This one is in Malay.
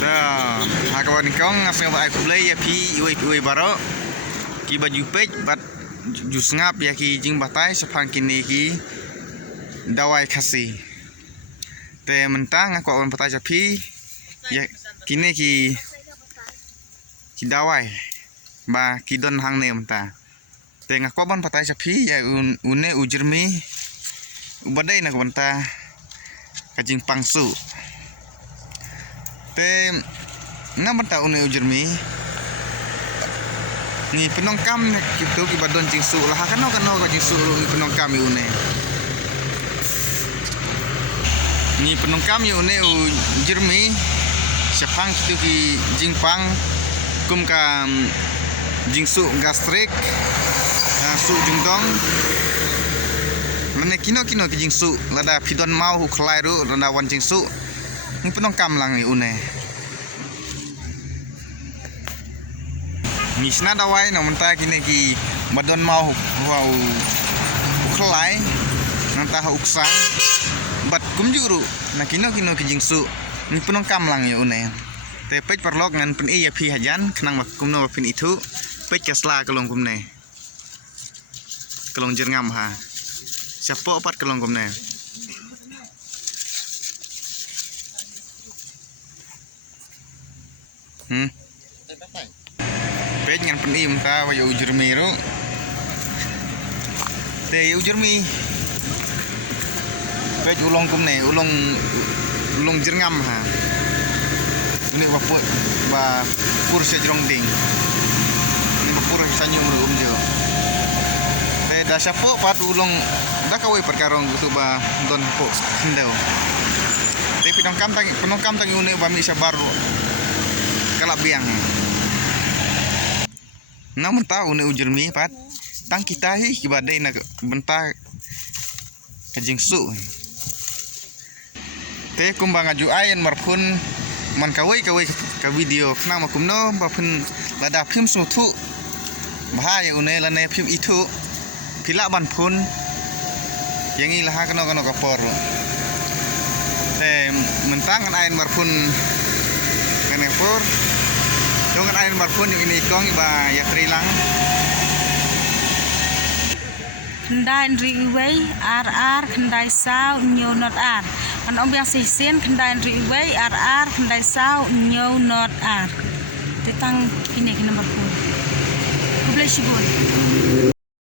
kawan kong asal aku beli ya pi uai baro ki baju pej bat jus ngap ya ki jing batai sepang kini ki dawai khasi te mentang aku awan batai japi ya kini ki dawai ba ki don hang ne menta te ngaku ban batai japi ya une ujirmi ubadai nak benta kajing pangsu te ngam ta une ujirmi ni penongkam gitu ki badon jingsu lah kano ka jingsu ni penongkam une ni penongkam une ujirmi sepang gitu ki jingpang kum ka jingsu gastrik su jungdong mane kino ki jingsu lada pidon mau khlai ru lada wan jingsu ni penongkam lang ni une misna dawai no menta kini ki badon mau wau khlai nanta uksang bat kumjuru na kino ki jingsu ni penongkam lang ni une te pej perlok ngan pen iya phi hajan khnang kumno pin itu pej kasla kelong kumne kelong jerngam ha siapa opat kelong kumne pej ngan pen im ta wa ujurmi ro te ujurmi pej ulong kumne ulong jerngam ha ini baput ba kursi jerong ding ini bapur sanyu jo te da sapo pat ulong da kawai perkarong gitu ba don po sindau te penongkam tang une ba mi sabar kala biang namun tahu ne ujurmi pat tang kita hi kibadai na benta kajing su te kumbang aju ayen marpun man kawai ka video kna makumno bapun lada phim sutu bahaya une lane phim itu pila ban pun yang ilaha kano kapor te mentang ayen marpun kanepur dongan ayen marpun ini kong ba ya trilang kendai nri uwei ar kendai sau nyo not ar kan om yang sisen kendai nri uwei ar kendai sau nyo not ar tetang kini nomor 10 kubli shibun